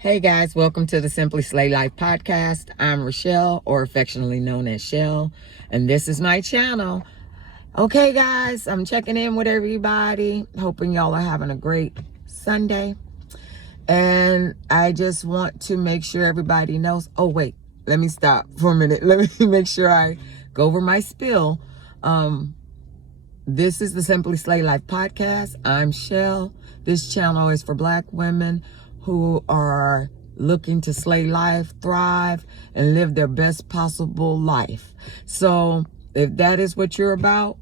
Hey guys, welcome to the Simply Slay Life podcast. I'm Rochelle, or affectionately known as Shell, and this is my channel. Okay guys, I'm checking in with everybody, hoping y'all are having a great Sunday. And I just want to make sure everybody knows, oh wait, let me stop for a minute. Let me make sure I go over my spiel. This is the Simply Slay Life podcast. I'm Shell. This channel is for Black women who are looking to slay life, thrive, and live their best possible life. So if that is what you're about,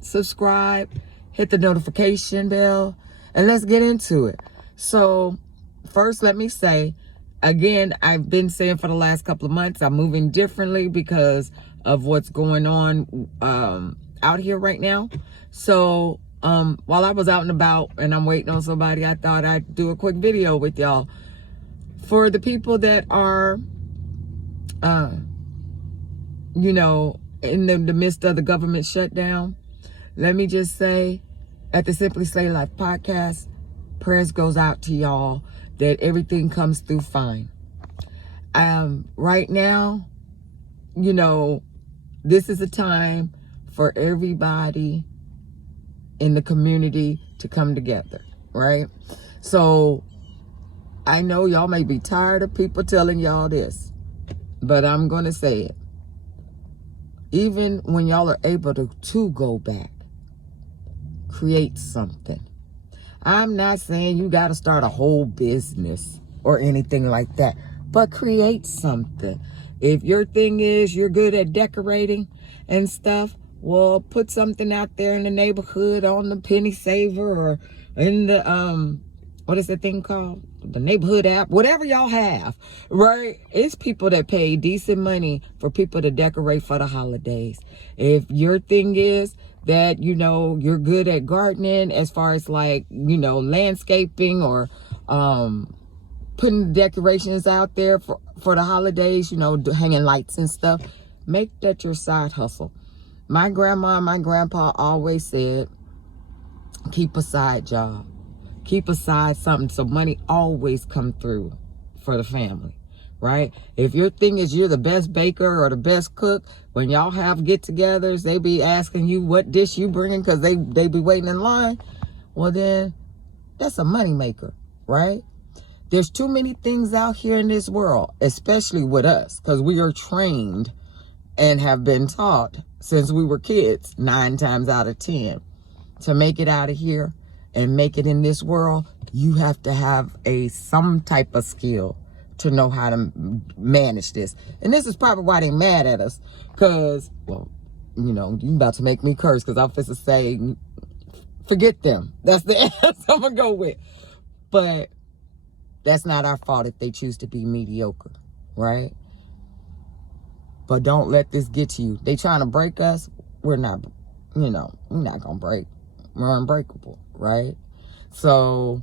subscribe, hit the notification bell, and let's get into it. So first, let me say, again, I've been saying for the last couple of months, I'm moving differently because of what's going on out here right now. So while I was out and about and I'm waiting on somebody, I thought I'd do a quick video with y'all. For the people that are, in the midst of the government shutdown, let me just say, at the Simply Slay Life podcast, prayers goes out to y'all that everything comes through fine. Right now, this is a time for everybody in the community to come together, right? So I know y'all may be tired of people telling y'all this, but I'm going to say it. Even when y'all are able to go back, create something. I'm not saying you got to start a whole business or anything like that, but create something. If your thing is you're good at decorating and stuff, well, put something out there in the neighborhood on the penny saver or in the, what is that thing called? The neighborhood app, whatever y'all have, right? It's people that pay decent money for people to decorate for the holidays. If your thing is that, you're good at gardening as far as like, landscaping or putting decorations out there for the holidays, hanging lights and stuff, make that your side hustle. My grandma and my grandpa always said, keep a side job. Keep aside something so money always come through for the family, right? If your thing is you're the best baker or the best cook, when y'all have get-togethers, they be asking you what dish you bringing because they be waiting in line. Well, then that's a money maker, right? There's too many things out here in this world, especially with us, because we are trained and have been taught since we were kids, 9 times out of 10, to make it out of here and make it in this world, you have to have some type of skill to know how to manage this. And this is probably why they mad at us, because, well, you about to make me curse, because I'm supposed to say, forget them. That's the answer I'm going to go with. But that's not our fault if they choose to be mediocre, right? But don't let this get to you. They trying to break us. We're not, we're not going to break. We're unbreakable, right? So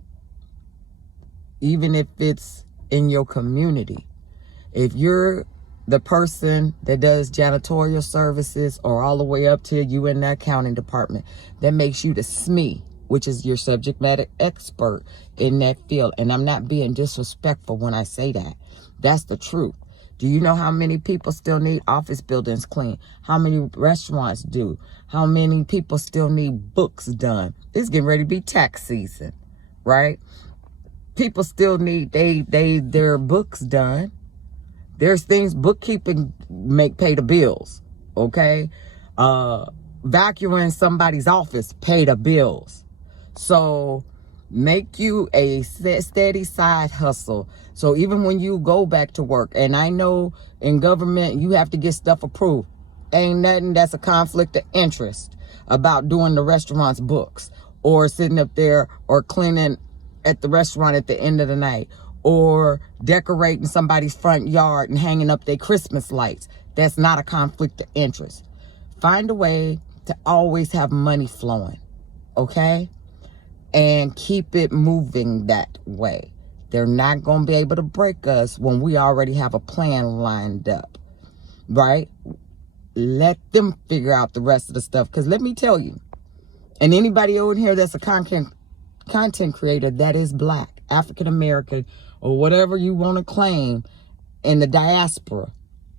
even if it's in your community, if you're the person that does janitorial services or all the way up to you in that accounting department, that makes you the SME, which is your subject matter expert in that field. And I'm not being disrespectful when I say that. That's the truth. Do you know how many people still need office buildings clean? How many restaurants do? How many people still need books done? It's getting ready to be tax season, right? People still need their books done. There's things bookkeeping pay the bills, okay? Vacuuming somebody's office pay the bills. So make you a steady side hustle. So even when you go back to work, and I know in government you have to get stuff approved. Ain't nothing that's a conflict of interest about doing the restaurant's books or sitting up there or cleaning at the restaurant at the end of the night or decorating somebody's front yard and hanging up their Christmas lights. That's not a conflict of interest. Find a way to always have money flowing, okay? And keep it moving that way. They're not going to be able to break us when we already have a plan lined up, right? Let them figure out the rest of the stuff. Because let me tell you, and anybody over here that's a content creator that is Black, African American, or whatever you want to claim in the diaspora.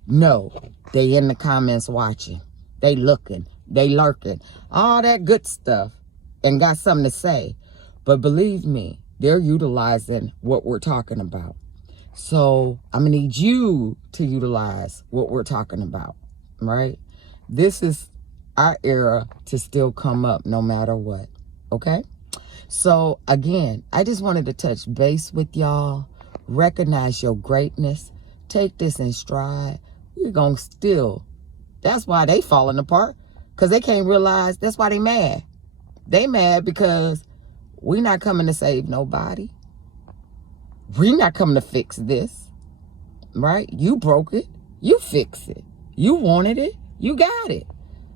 No, they in the comments watching. They looking. They lurking. All that good stuff and got something to say. But believe me, they're utilizing what we're talking about. So I'm going to need you to utilize what we're talking about, right? This is our era to still come up no matter what, okay? So again, I just wanted to touch base with y'all, recognize your greatness, take this in stride. We're going to still, that's why they falling apart, because they can't realize, that's why they mad. They mad because we're not coming to save nobody. We're not coming to fix this, right? You broke it. You fix it. You wanted it. You got it,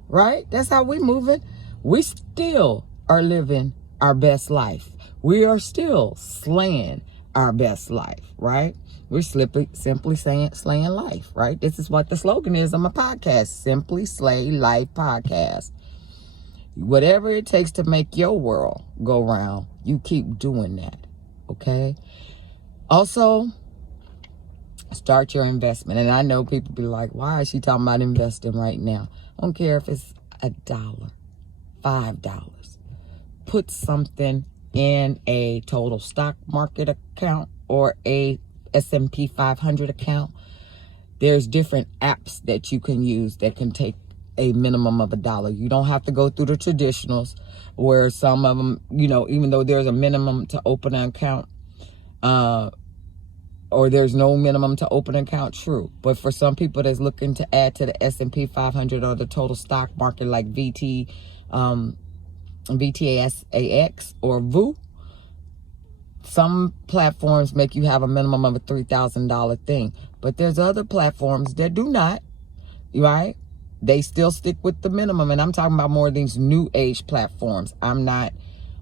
right? That's how we moving. We still are living our best life. We are still slaying our best life, right? We're simply slaying life, right? This is what the slogan is on my podcast, Simply Slay Life Podcast. Whatever it takes to make your world go round, you keep doing that, okay? Also, start your investment. And I know people be like, why is she talking about investing right now? I don't care if it's $1, $5. Put something in a total stock market account or a S&P 500 account. There's different apps that you can use that can take a minimum of $1. You don't have to go through the traditionals where some of them, you know, even though there's a minimum to open an account, or there's no minimum to open an account, true. But for some people that's looking to add to the S&P 500 or the total stock market like VTASAX or VOO, some platforms make you have a minimum of a $3,000 thing. But there's other platforms that do not, right? They still stick with the minimum. And I'm talking about more of these new age platforms. I'm not,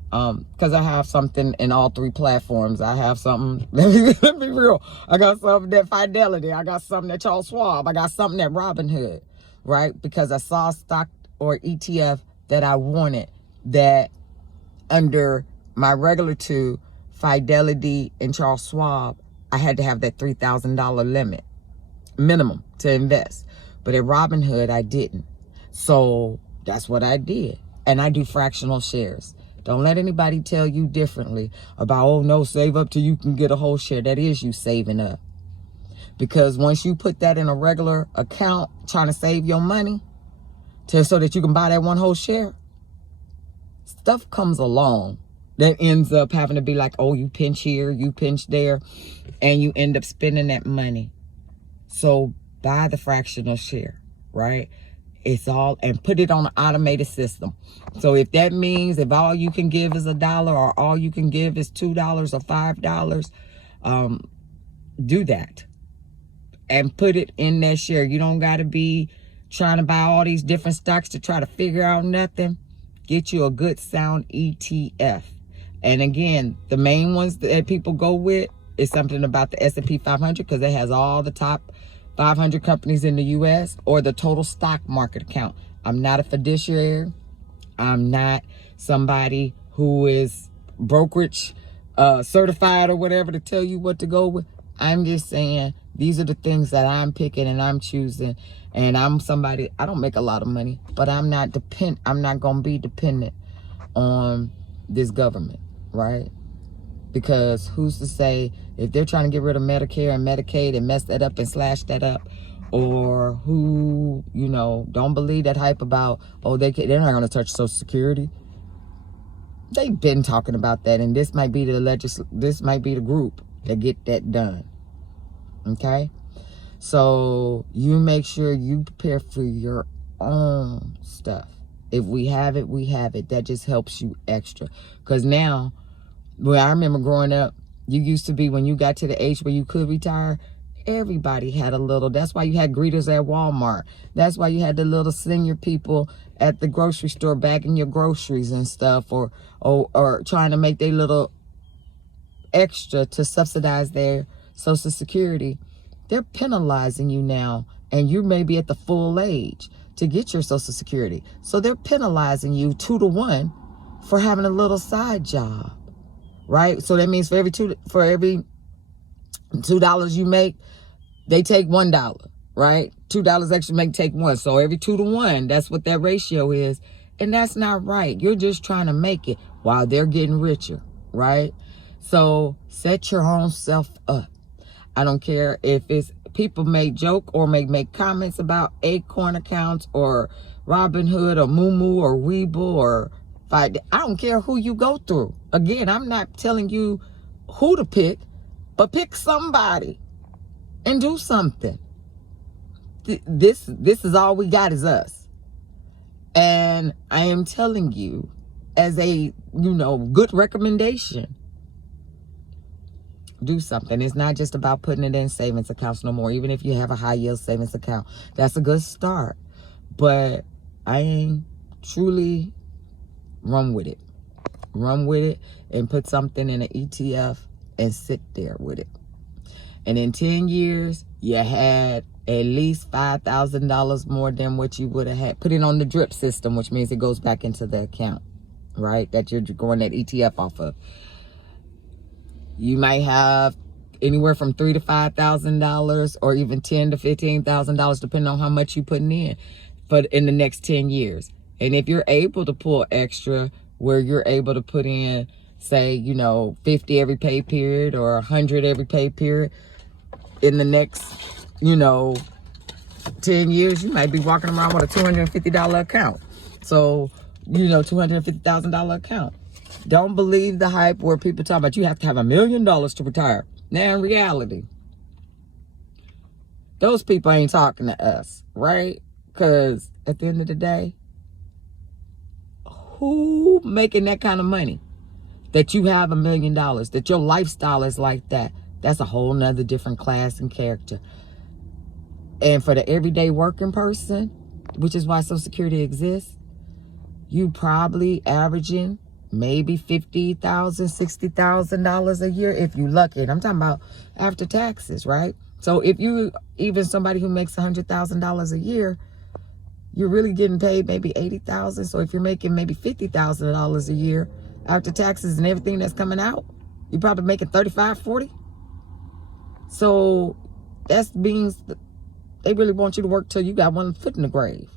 because I have something in all three platforms. I have something, let me be real. I got something at Fidelity. I got something at Charles Schwab. I got something at Robinhood, right? Because I saw a stock or ETF that I wanted that under my regular two, Fidelity and Charles Schwab, I had to have that $3,000 limit minimum to invest. But at Robinhood, I didn't. So that's what I did. And I do fractional shares. Don't let anybody tell you differently about, oh no, save up till you can get a whole share. That is you saving up. Because once you put that in a regular account, trying to save your money so that you can buy that one whole share, stuff comes along that ends up having to be like, oh, you pinch here, you pinch there, and you end up spending that money. So buy the fractional share, right? It's all, and put it on an automated system. So if that means if all you can give is $1 or all you can give is $2 or $5, do that and put it in that share. You don't got to be trying to buy all these different stocks to try to figure out nothing. Get you a good sound ETF. And again, the main ones that people go with is something about the S&P 500 because it has all the top 500 companies in the U.S. or the total stock market account. I'm not a fiduciary. I'm not somebody who is brokerage certified or whatever to tell you what to go with. I'm just saying these are the things that I'm picking and I'm choosing. And I'm somebody, I don't make a lot of money, but I'm not going to be dependent on this government, right? Because who's to say if they're trying to get rid of Medicare and Medicaid and mess that up and slash that up, or who, you know, don't believe that hype about, oh, they're not going to touch Social Security. They've been talking about that, and this might be the group that get that done. Okay? So you make sure you prepare for your own stuff. If we have it, we have it. That just helps you extra. Because now, well, I remember growing up, you used to be, when you got to the age where you could retire, everybody had a little. That's why you had greeters at Walmart. That's why you had the little senior people at the grocery store bagging your groceries and stuff, or trying to make their little extra to subsidize their Social Security. They're penalizing you now, and you may be at the full age to get your Social Security. So they're penalizing you 2-to-1 for having a little side job, right? So that means for every $2 you make, they take $1, right? $2 extra take 1. So every 2 to 1, that's what that ratio is. And that's not right. You're just trying to make it while they're getting richer, right? So set your own self up. I don't care if it's people may joke or may make comments about Acorn accounts or Robinhood or Moomoo or Webull or Fight. I don't care who you go through. Again, I'm not telling you who to pick, but pick somebody and do something. This is all we got is us. And I am telling you as a, good recommendation, do something. It's not just about putting it in savings accounts no more. Even if you have a high yield savings account, that's a good start. But I ain't truly run with it. Run with it and put something in an ETF and sit there with it. And in 10 years, you had at least $5,000 more than what you would have had. Put it on the drip system, which means it goes back into the account, right? That you're going that ETF off of. You might have anywhere from $3,000 to $5,000 or even $10,000 to $15,000, depending on how much you're putting in, but in the next 10 years. And if you're able to pull extra where you're able to put in, say, 50 every pay period or 100 every pay period, in the next, 10 years, you might be walking around with a $250 account. So, $250,000 account. Don't believe the hype where people talk about you have to have $1 million to retire. Now, in reality, those people ain't talking to us, right? Because at the end of the day, who making that kind of money that you have $1 million, that your lifestyle is like that? That's a whole nother different class and character. And for the everyday working person, which is why Social Security exists, you probably averaging maybe $50,000, $60,000 a year if you lucky. And I'm talking about after taxes, right? So if you, even somebody who makes $100,000 a year, you're really getting paid maybe $80,000. So if you're making maybe $50,000 a year after taxes and everything that's coming out, you're probably making 35, 40. So that means they really want you to work till you got one foot in the grave.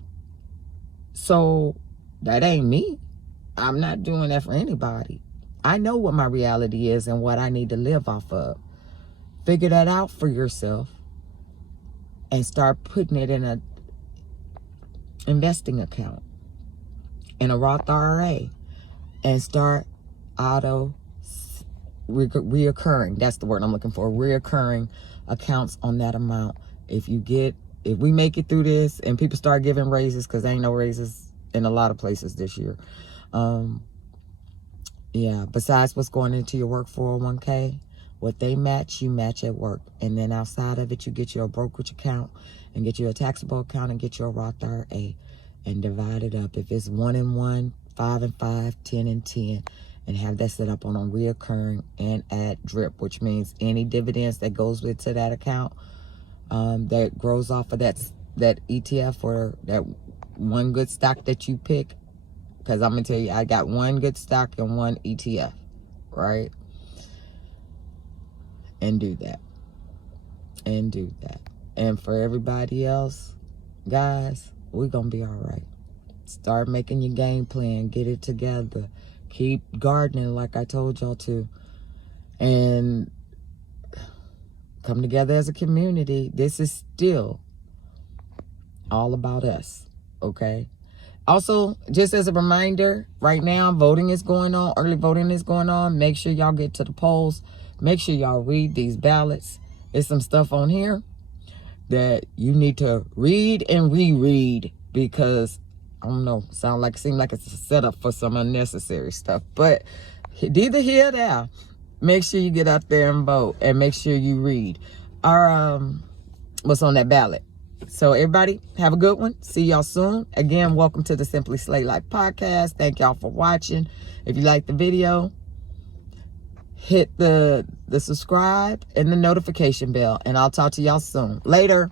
So that ain't me. I'm not doing that for anybody. I know what my reality is and what I need to live off of. Figure that out for yourself and start putting it in a investing account, in a Roth IRA, and start reoccurring. That's the word I'm looking for. Reoccurring accounts on that amount. If we make it through this and people start giving raises, because there ain't no raises in a lot of places this year. Besides what's going into your work 401k, what they match, you match at work. And then outside of it, you get your brokerage account and get you a taxable account and get your Roth IRA and divide it up. If it's 1 and 1, 5 and 5, 10 and 10, and have that set up on a reoccurring and add drip, which means any dividends that goes into that account that grows off of that ETF or that one good stock that you pick. Because I'm going to tell you, I got one good stock and one ETF, right? And do that. And for everybody else, guys, we're going to be all right. Start making your game plan. Get it together. Keep gardening like I told y'all to. And come together as a community. This is still all about us, okay? Also, just as a reminder, right now, voting is going on. Early voting is going on. Make sure y'all get to the polls. Make sure y'all read these ballots. There's some stuff on here that you need to read and reread because, I don't know, seem like it's a setup for some unnecessary stuff. But neither here or there. Make sure you get out there and vote and make sure you read what's on that ballot. So everybody, have a good one. See y'all soon. Again, welcome to the Simply Slay Life podcast. Thank y'all for watching. If you like the video, hit the subscribe and the notification bell. And I'll talk to y'all soon. Later.